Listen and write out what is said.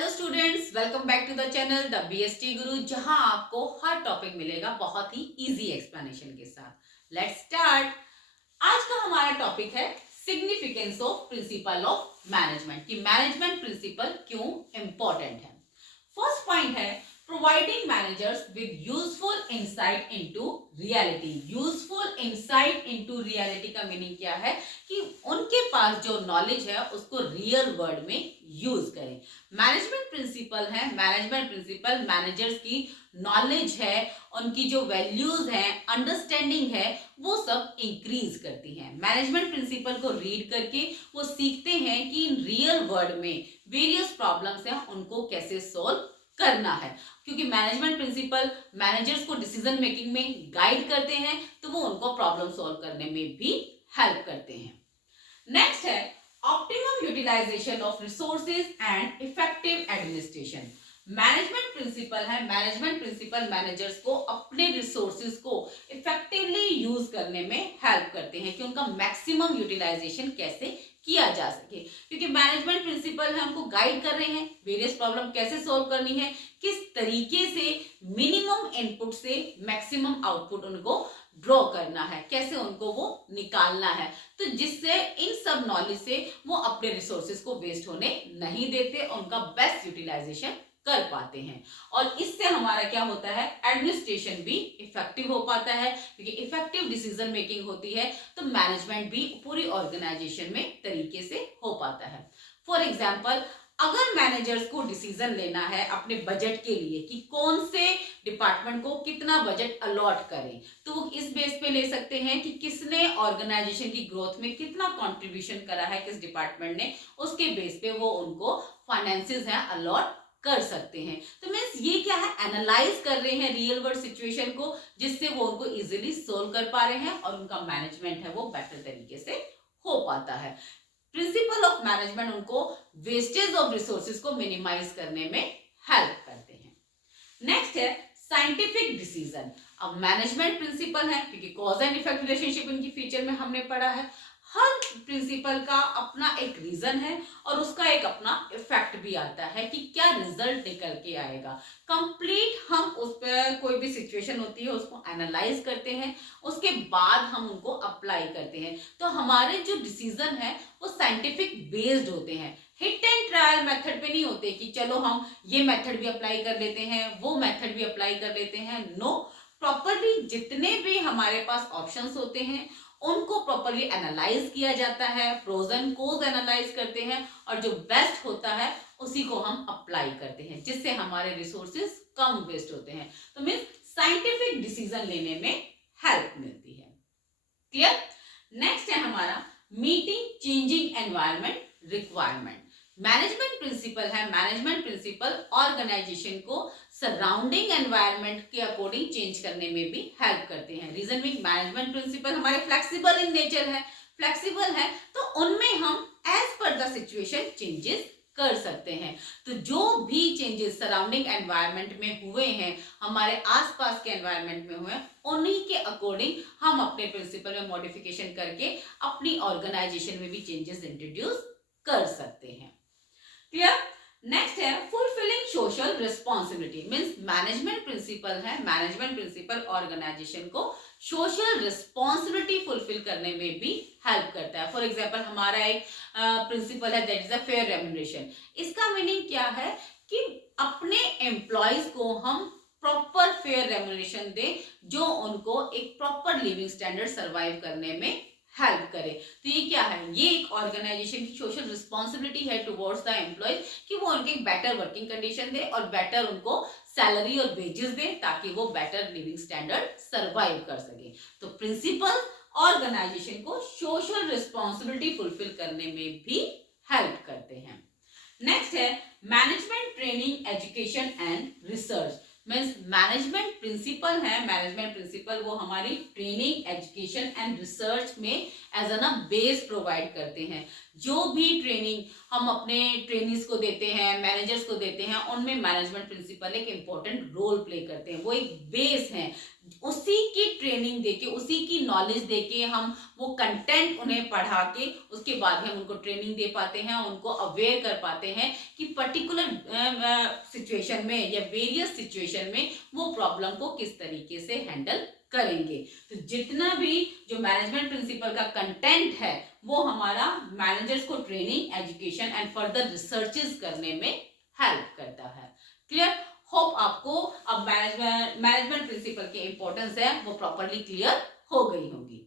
Hello students, welcome back to the channel the BST guru, जहां आपको हर topic मिलेगा बहुत ही इजी एक्सप्लेनेशन के साथ। Let's start. आज का हमारा टॉपिक है significance of principle of management, कि मैनेजमेंट प्रिंसिपल क्यों इंपॉर्टेंट है। फर्स्ट पॉइंट है providing managers with useful insight into reality. Useful insight into reality का मीनिंग क्या है कि उनके पास जो नॉलेज है उसको रियल वर्ल्ड में यूज करें। मैनेजमेंट प्रिंसिपल है, मैनेजमेंट प्रिंसिपल मैनेजर्स की नॉलेज है, उनकी जो वैल्यूज है, अंडरस्टैंडिंग है, वो सब इंक्रीज करती हैं। मैनेजमेंट प्रिंसिपल को रीड करके वो सीखते हैं कि रियल वर्ल्ड में वेरियस प्रॉब्लम्स हैं उनको कैसे सोल्व करना है, क्योंकि मैनेजमेंट प्रिंसिपल मैनेजर्स को डिसीजन मेकिंग में गाइड करते हैं, तो वो उनको प्रॉब्लम सॉल्व करने में भी हेल्प करते हैं। नेक्स्ट है optimum utilisation of resources and effective administration. Management principle है, मैनेजमेंट प्रिंसिपल मैनेजर्स को अपने रिसोर्सेज को इफेक्टिवली यूज करने में हेल्प करते हैं कि उनका मैक्सिमम यूटिलाइजेशन कैसे किया जा सके, क्योंकि मैनेजमेंट प्रिंसिपल है हमको गाइड कर रहे हैं वेरियस प्रॉब्लम कैसे सोल्व करनी है, किस तरीके से मिनिमम इनपुट से मैक्सिमम आउटपुट उनको ड्रॉ करना है, कैसे उनको वो निकालना है, तो जिससे इन सब नॉलेज से वो अपने रिसोर्सेज को वेस्ट होने नहीं देते, उनका बेस्ट यूटिलाइजेशन कर पाते हैं। और इससे हमारा क्या होता है, एडमिनिस्ट्रेशन भी इफेक्टिव हो पाता है, क्योंकि इफेक्टिव डिसीजन मेकिंग होती है तो मैनेजमेंट भी पूरी ऑर्गेनाइजेशन में तरीके से हो पाता है। फॉर एग्जाम्पल, अगर मैनेजर्स को डिसीजन लेना है अपने बजट के लिए कि कौन से डिपार्टमेंट को कितना बजट अलॉट करें, तो वो इस बेस पे ले सकते हैं कि किसने ऑर्गेनाइजेशन की ग्रोथ में कितना कंट्रीब्यूशन करा है, किस डिपार्टमेंट ने, उसके बेस पे वो उनको फाइनेंसेस हैं अलॉट कर सकते हैं। तो मीन्स ये क्या है, एनालाइज कर रहे हैं रियल वर्ल्ड सिचुएशन को, जिससे वो उनको इजीली सोल्व कर पा रहे हैं और उनका मैनेजमेंट है वो बेटर तरीके से हो पाता है। प्रिंसिपल ऑफ मैनेजमेंट उनको वेस्टेज ऑफ रिसोर्सेज को मिनिमाइज करने में हेल्प करते हैं। नेक्स्ट है साइंटिफिक डिसीजन। अब मैनेजमेंट प्रिंसिपल है, क्योंकि कॉज एंड इफेक्ट रिलेशनशिप इनकी फीचर में हमने पढ़ा है। हर प्रिंसिपल का अपना एक रीजन है और उसका एक अपना इफेक्ट भी आता है कि क्या रिजल्ट निकल के आएगा। कंप्लीट हम उस पर कोई भी सिचुएशन होती है उसको एनालाइज करते हैं, उसके बाद हम उनको अप्लाई करते हैं। तो हमारे जो डिसीजन है वो साइंटिफिक बेस्ड होते हैं, हिट एंड ट्रायल मेथड पे नहीं होते कि चलो हम ये मेथड भी अप्लाई कर लेते हैं, वो मेथड भी अप्लाई कर लेते हैं। नो, प्रॉपरली जितने भी हमारे पास ऑप्शंस होते हैं उनको प्रॉपरली एनालाइज किया जाता है, प्रोज एंड कोज एनालाइज करते हैं, और जो बेस्ट होता है उसी को हम अप्लाई करते हैं, जिससे हमारे रिसोर्सेज कम वेस्ट होते हैं। तो मीन्स साइंटिफिक डिसीजन लेने में हेल्प मिलती है। क्लियर? नेक्स्ट है हमारा meeting changing environment requirement. Management principle है, मैनेजमेंट प्रिंसिपल ऑर्गेनाइजेशन को सराउंडिंग एनवायरनमेंट के अकॉर्डिंग चेंज करने में भी हेल्प करते हैं। रीजन बीइंग मैनेजमेंट प्रिंसिपल हमारे फ्लेक्सिबल इन नेचर है, फ्लेक्सिबल है तो उनमें हम as per the situation changes कर सकते हैं। तो जो भी चेंजेस सराउंडिंग एनवायरनमेंट में हुए हैं, हमारे आसपास के एनवायरनमेंट में हुए हैं, उन्हीं के अकॉर्डिंग हम अपने प्रिंसिपल में मॉडिफिकेशन करके अपनी ऑर्गेनाइजेशन में भी चेंजेस इंट्रोड्यूस कर सकते हैं। क्लियर? नेक्स्ट है fulfilling social responsibility. Means management principle है, मैनेजमेंट प्रिंसिपल ऑर्गेनाइजेशन को सोशल रिस्पॉन्सिबिलिटी फुलफिल करने में भी हेल्प करता है। फॉर एग्जाम्पल, हमारा एक प्रिंसिपल है that is a fair remuneration. इसका मीनिंग क्या है कि अपने एम्प्लॉयज को हम प्रॉपर फेयर रेम्युनरेशन दें, जो उनको एक प्रॉपर लिविंग स्टैंडर्ड सर्वाइव करने में हेल्प करे। तो ये क्या है, ये एक ऑर्गेनाइजेशन की सोशल रिस्पॉन्सिबिलिटी है टुवर्ड्स द एम्प्लॉयज कि वो उनके बेटर वर्किंग कंडीशन दे और बेटर उनको सैलरी और वेजेस दे, ताकि वो बेटर लिविंग स्टैंडर्ड सर्वाइव कर सके। तो प्रिंसिपल ऑर्गेनाइजेशन को सोशल रिस्पॉन्सिबिलिटी फुलफिल करने में भी हेल्प करते हैं। नेक्स्ट है management training education and research. Means management principle है, मैनेजमेंट प्रिंसिपल वो हमारी ट्रेनिंग एजुकेशन एंड रिसर्च में एज अ बेस प्रोवाइड करते हैं। जो भी ट्रेनिंग हम अपने ट्रेनिंग्स को देते हैं, मैनेजर्स को देते हैं, उनमें मैनेजमेंट प्रिंसिपल एक इंपॉर्टेंट रोल प्ले करते हैं। वो एक बेस है उसी की ट्रेनिंग देके, उसी की नॉलेज देके हम वो कंटेंट उन्हें पढ़ा के उसके बाद हम उनको ट्रेनिंग दे पाते हैं, उनको अवेयर कर पाते हैं कि पर्टिकुलर सिचुएशन में या वेरियस सिचुएशन में वो प्रॉब्लम को किस तरीके से हैंडल करेंगे। तो जितना भी जो मैनेजमेंट प्रिंसिपल का कंटेंट है वो हमारा मैनेजर्स को training, education and further researches करने में हेल्प करता है। क्लियर? होप आपको अब मैनेजमेंट प्रिंसिपल की इंपॉर्टेंस है वो प्रॉपरली क्लियर हो गई होगी।